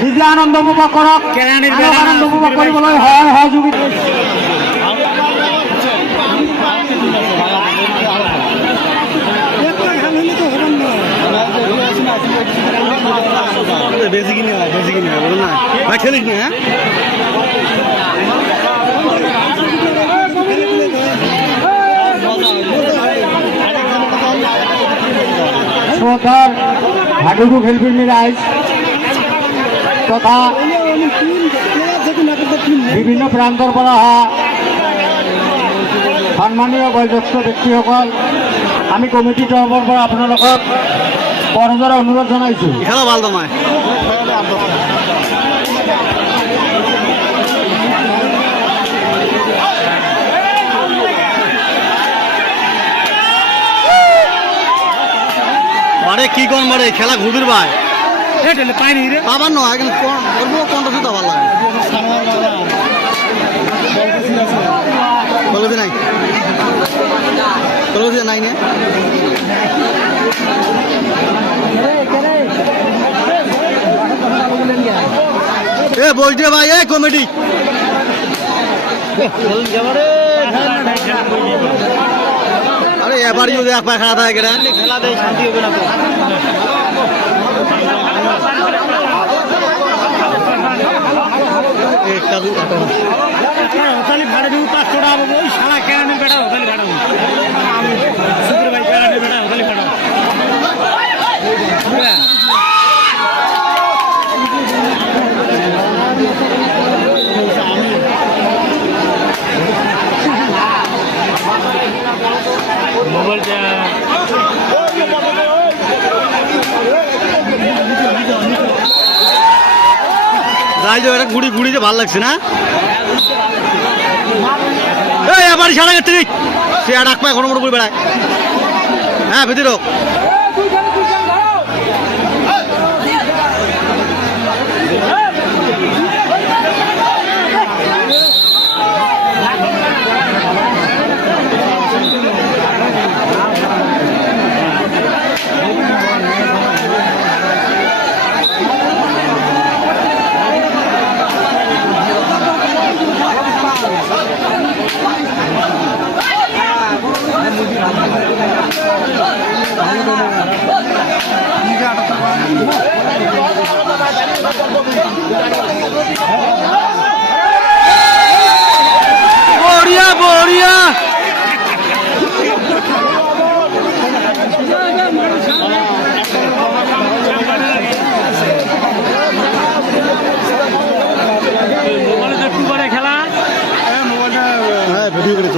নিজে আনন্দ উপভোগ কৰক, আনন্দ উপভোগ কৰিবলৈ সহযোগিতা বেশি কিনে হয় বলুন না ভাই, খেলিস না। হ্যাঁ শ্রদ্ধার হাডুডু খেলফিল্মি রাইজ তথা বিভিন্ন প্ৰান্তৰ পৰা অহা সন্মানীয় বয়োজ্যেষ্ঠ ব্যক্তিসকল, আমি কমিটিৰ তৰফৰ পৰা আপোনালোকক কৰজোৰে অনুৰোধ জনাইছোঁ। খেলা ভাল তোমায় বারে কি কোন বারে খেলা ঘুবির ভাই পাবার নয় এখন করবো কোনটা শুধু ভালো লাগে বলে নাই বলে নাই নে এ বলছে ভাই এ কমেডি আরে এবার যদি এক পায়ে খাড়া থাকে খেলা দেয় শান্তি হবে না তো হোটেল ভাড়া দিব 500 টাকা ওই সারা কেরানি বেটা হোটেল ভাড়া সুন্দর ভাই কেরানি বেটা হোটেল ভাড়া মোবাইল যাই যাও এটা ঘুড়ি ঘুড়ি যে ভালো লাগছে না এবার সারা গেছে সে আর এক পায়ে ঘন ঘন করে বেড়ায় হ্যাঁ ভিতরে বড়িয়া বড়িয়া খেলা হ্যাঁ ভিডিও করে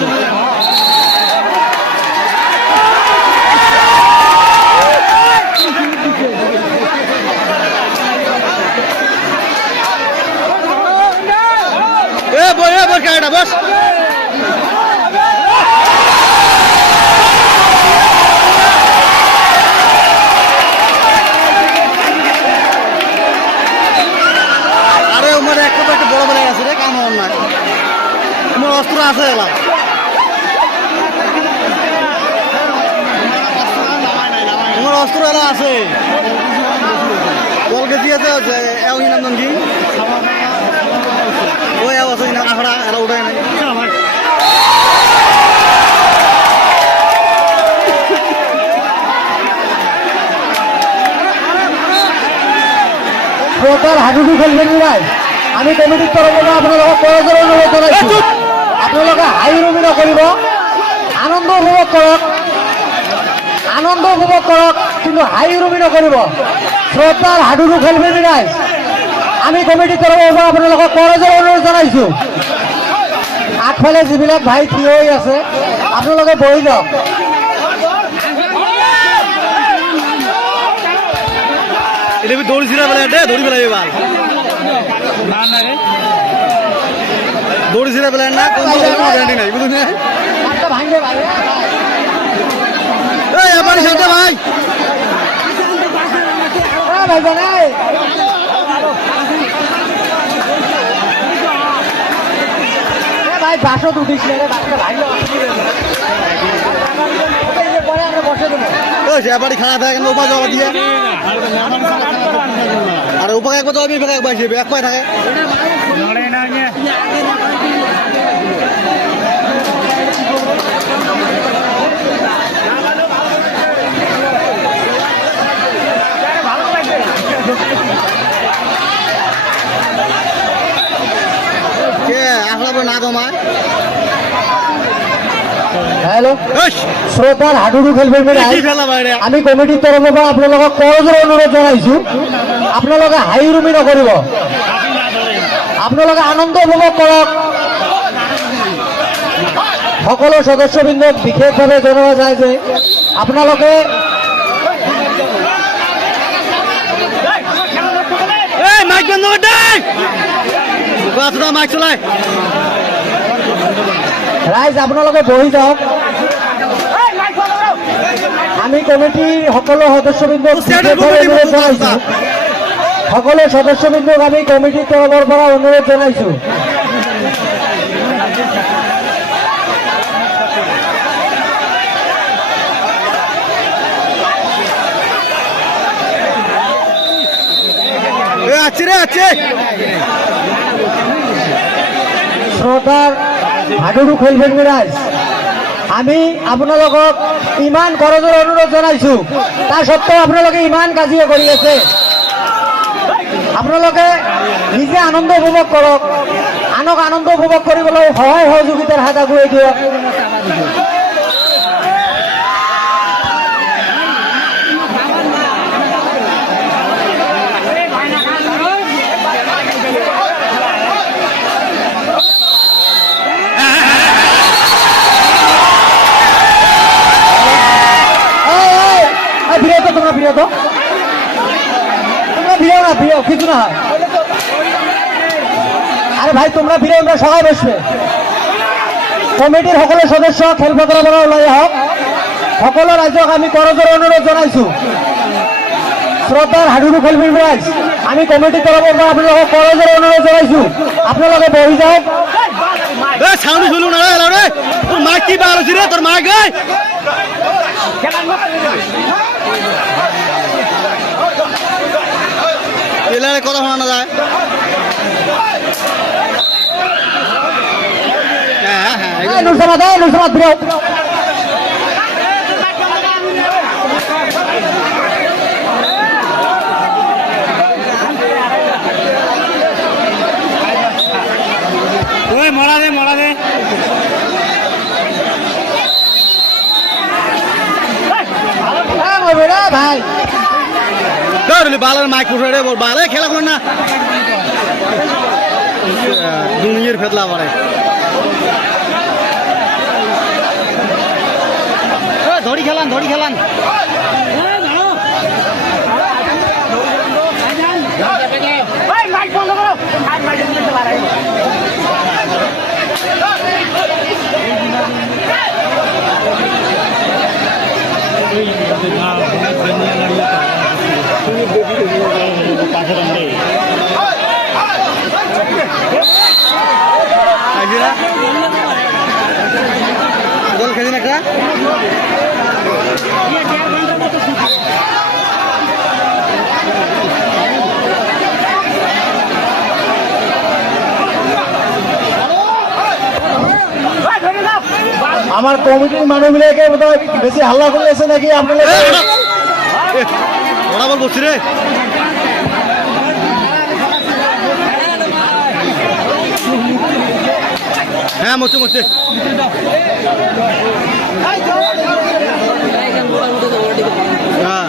তুমি এটা বস আরে ওমর একটা বড় বড় আছে রে কাম হন না তোমার অস্ত্র আছে এলা তোমার অস্ত্র এলা আছে বল কেজি আছে এও নাম কি ওই আওয়াজ না আখড়া এলা উঠায় নাই শ্রদ্ধার হাডুডু খেলফিল্মি রাইজ আমি কমিটির তরফৰ পৰা আপোনালোকক কৰজোৰে অনুৰোধ জনাইছোঁ। আপোনালোকে হাঁহি নকৰিব, আনন্দ উপভোগ কৰক, কিন্তু হাঁহি নকৰিব। শ্রদ্ধার হাডুডু খেলফিল্মি রাইজ আমি কমিটিৰ তৰফৰ পৰা আপোনালোকক কৰজোৰে অনুৰোধ জনাইছোঁ। আগফালে যিবিলাক ভাই থিয় হৈ আছে আপোনালোকে বহি যাওক। এটা দৌড়িছিলা বলে দৌড়ি পেলাই এবার দৌড়িছিলা বলে না গ্যারান্টি নাই বুঝলি এবার সাথে ভাই ভাই বাসও উঠিস রে ভাই পরে আমরা বসে দেবো বাড়ি খারাপ থাকে উপায় জবাব দিয়ে আর উপায় একবার দশ মিনিট এক পাইছে এক পাই থাকে কে আসলে না তোমায় হ্যালো শ্রোতার হাডুডু খেলবেন খেলা বাইরে আমি কমিটির তরফৰ পৰা আপোনালোকক কৰজোৰে অনুৰোধ জনাইছো আপোনালোকে হাইৰুমি নকৰিব আপোনালোকে আনন্দ উপভোগ কৰক সকলো সদস্যবৃন্দক বিশেষভাৱে জনোৱা যায় যে আপোনালোকে মাইক বন্ধ কর মাইক চলাই ৰাইজ আপোনালোকে বহি যাওক আমি কমিটিৰ সকলো সদস্যবৃন্দক বিশেষভাৱে অনুৰোধ জনাইছো সকলো সদস্যবৃন্দক আমি কমিটিৰ তৰফৰ পৰা অনুৰোধ জনাইছো আছে রে আছে শ্রোতার হাডুডু খেলবেন রাইজ আমি আপোনালোকক ইমান কৰজোৰে অনুৰোধ জনাইছো তাৰ সত্ত্বেও আপোনালোকে ইমান কাজিয়া কৰি আছে আপোনালোকে নিজে আনন্দ উপভোগ কৰক আনক আনন্দ উপভোগ কৰিবলৈ সহায় সহযোগিতাৰ হাত আগুৱাই দিয়ক বিরত তোমরা বিরত তোমরা বিরো না বিরো কিছু না হয় আরে ভাই তোমরা বিরো না সবাই বসবে কমিটির সকলো সদস্য খেলপথাৰৰ পৰা ওলাই আহক সকলো ৰাইজক আমি কৰজোৰে অনুৰোধ জনাইছো শ্রোতাৰ হাডুডু খেলবি ৰাইজ আমি কমিটিৰ তৰফৰ পৰা আপোনালোকক কৰজোৰে অনুৰোধ জনাইছো আপোনালোকে বহি যাওক সাউন্ড শুনু না রে তোর মা কি বার হচ্ছে রে তোর মা গায় এলারে কথা শোনা যায় হ্যাঁ হ্যাঁ নুরসামাদ বিরো মরা দে ভাই বালের মাইক উঠে রে বালে খেলা করে না দুনিয়ার ফেতলা পড়ে ধরি খেলান গোল খেলি একটা আমার কমিটির মানুষগুলোকে বোধহয় বেশি হাল্লা করে আছে নাকি আপনারা ওরা বল বসছি রে হ্যাঁ মরছে হ্যাঁ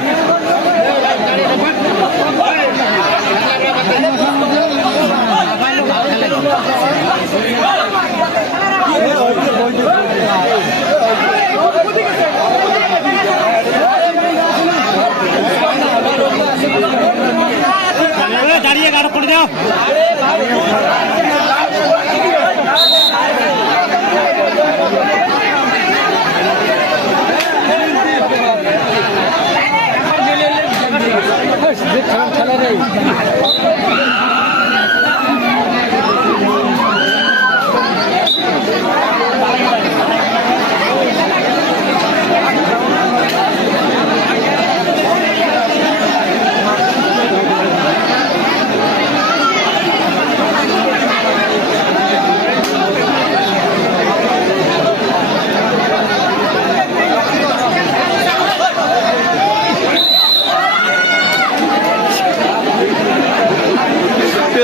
দাঁড়িয়ে গাড়ি করে দাও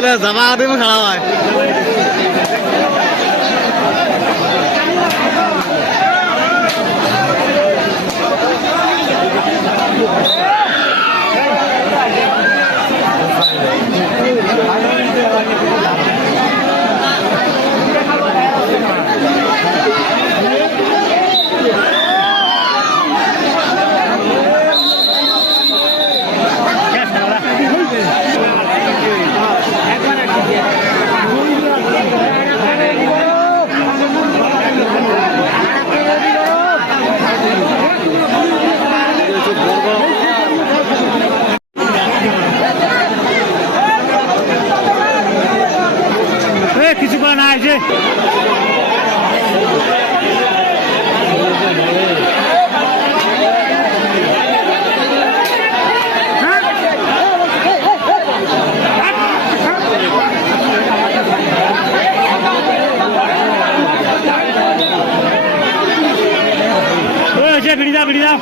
বলে জামা দেবো খারাপ হয় কিছু করা না আছে বিড়ি দাও বিড়ি দাও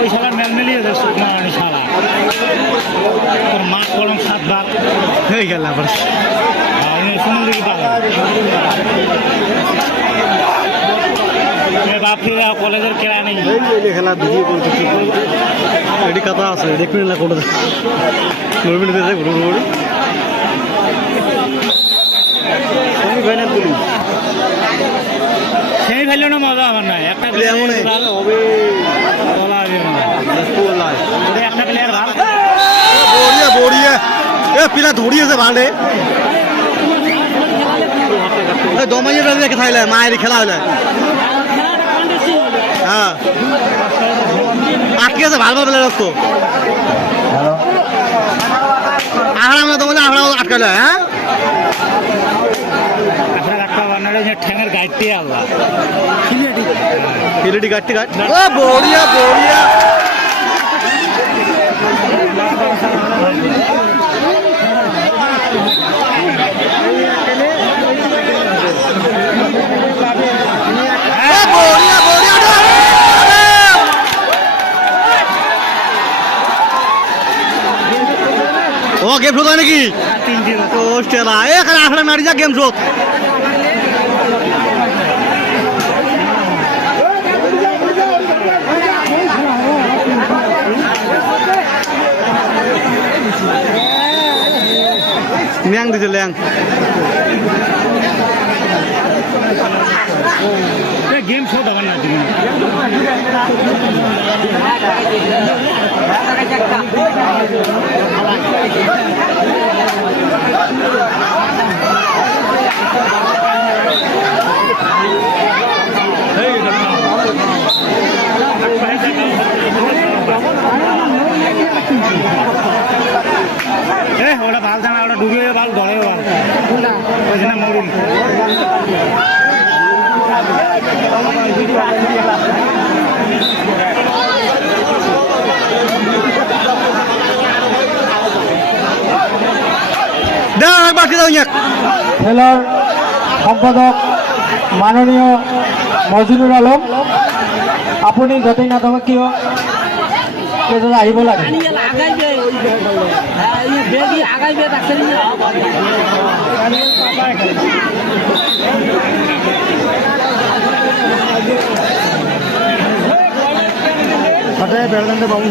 ওই সবার মেলমেলিয়ে যাচ্ছে সারা তোর মাছ কলম 7 বার হয়ে গেল আবার সুন্দর দিকে পাবে বাপরিরা কলেজের কেরা নেই খেলা ভিডিও করতেছি এটি কথা আছে দেখবেন না কোনো নর্মিল দিয়েছে ঘুরু ঘুরু সেমিফাইনাল পুলিশ সেই ফেললেও না মজা আমার নাই একটা এমন হবে তোলা হবে একটা প্লেয়ার ভালো বড়িয়া বড়িয়া এ পিলা ধরিয়েছে ভালে দমাইয়ে রেখে থাইলে মায়ের খেলা হলে হ্যাঁ আটকে আছে ভালো ভালো প্লেয়ার তো আমরা তোমাদের আমরা আটকালে হ্যাঁ আপনার একটা বানালে যে ঠ্যাঙের গাইডটি আল্লাহ হিলেটি গাড়টি গাড় ও বড়িয়া বড়িয়া ও গেম শোধ হয় নাকি 3-0 ও স্টেলা এখানে আসলে মারি যা গেম শোধ ল্যাং দিছে ল্যাং গেম শো দেবেন না তুমি ওটা ভাল জানা ওটা ডুবে ভাল ধরে ভাল ওই জন্য মরুন খেলার সম্পাদক মাননীয় মজিনুর আলম আপুনি যতই নাথাকক কিয় কেইজন আহিব লাগে বেড়াতে বাবু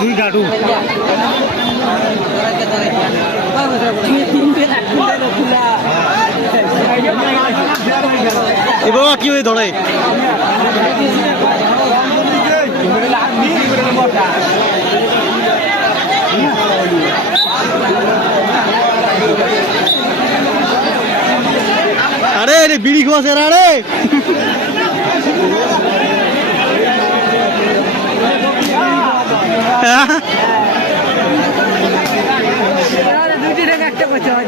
দুই গাড়ু এবার কি হয়ে ধরে আরে রে বিড়ি খাওয়াছে আরে একটা করতে হয়